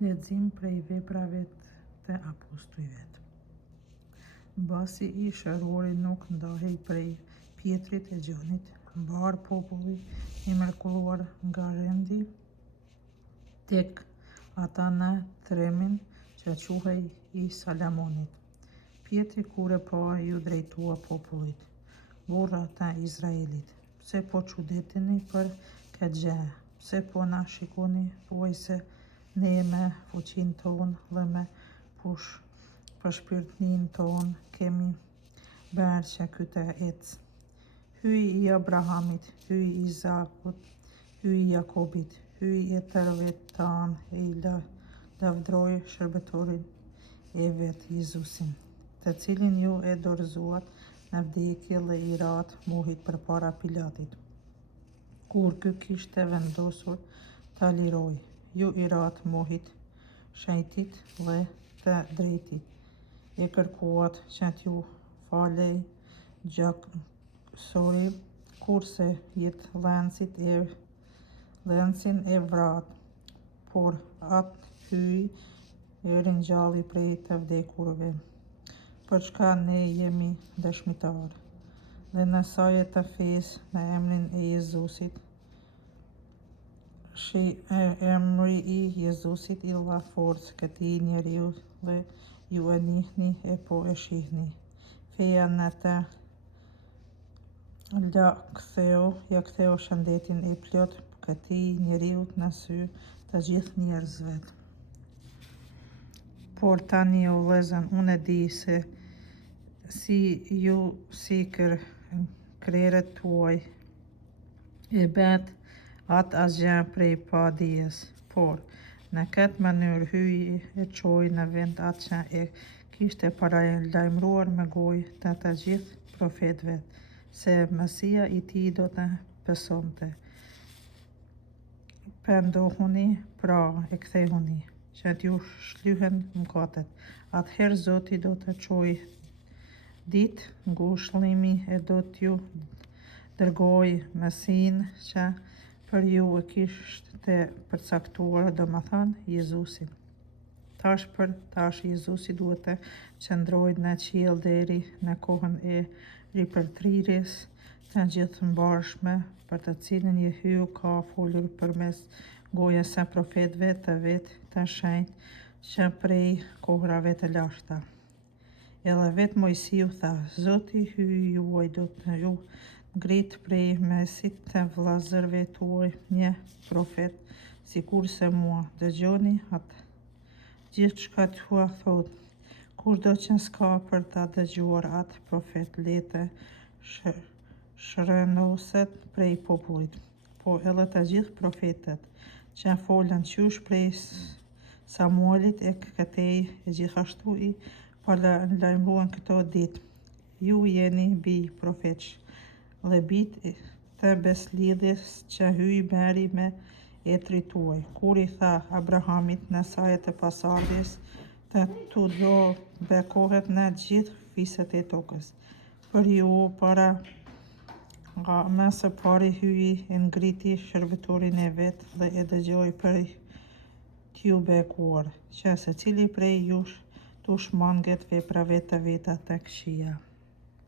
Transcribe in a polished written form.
Lexim prej veprave të apostujve. Mbasi i shërori nuk ndahej prej Pjetrit e Gjonit, mbar populli i mrekulluar nga rendi tek ata në tremin që quhej i Salamonit. Pjetri kur e pa ju drejtua popullit: burra të Izraelit, pse po çuditeni për këtë gjë? Pse po na shikoni thuaj se ne me fuqinë tonë dhe me përshpirtnin tonë kemi bërë që ky të ecë? Hyj i Abrahamit, hyj i Izakut, hyj i Jakobit, hyj e tërëve tanë e i lavdroj shërbetorin e vet Jezusin, të cilin ju e dorëzuat në vdekje dhe i rat mohit përpara Pilatit, kur ky kishte vendosur ta liroj. Ju i rat mohit shenjtit dhe të drejtit, e kërkuat që t'ju falej gjakësori, kurse jetë lëndësin e vrat, por atë hyj e ringjalli prej të vdekurve, për çka ne jemi dëshmitar. Dhe në saje të fesë në emrin e Jezusit, emri i Jezusit i dha forcë këtij njeriu dhe ju e njihni e po e shihni. Feja në të ja ktheu shëndetin e plot këtij njeriu në sy të gjithë njerëzve. Por tani o vëllezër, unë e di se si ju sikër krerët tuaj e bet atë asgjë prej pa dijes, por në këtë mënyrë hyj e çoi në vend atë që e kishte paralajmëruar me gojë të gjithë profetëve, se Mesia i tij do të besonte. Pendohuni pra e kthehuni, që t'ju shlyhen mëkatet. Atëherë Zoti do të çojë ditë ngushëllimi e do t'ju dërgojë Mesinë që për ju e kishte përcaktuar, domethënë Jezusin. Tash për tash Jezusi duhet të qëndrojë në qiell deri në kohën e ripërthrirjes të gjithëmbarshme, për të cilën Jehu ka folur përmes gojës së profetëve të vet të shenjtë që prej kohërave të lashta. Edhe vetë Mojsiu tha: Zoti hyj juaj do të ju ngrit prej mesit të vëllezërve tuaj një profet, sikurse mua. Dëgjoni atë gjithçka t'ua thot. Kushdo që s'ka për ta dëgjuar atë profet, le të shërënoset prej popullit. Po edhe të gjithë profetët që folën qysh prej Samuelit e këtej e gjithashtu i paralajmëruan këto ditë: ju jeni bij profetësh dhe bijtë të beslidhjes që hyj beri me etrit tuaj, kur i tha Abrahamit në saje të pasardhjes të tu do bekohet në gjithë fiset e tokës. Për ju para nga më së pari hyi e ngriti shërbetorin e vet dhe e dëgjoi për t'ju bekuar, që secili prej jush t'u shmanget veprave të veta të këqija.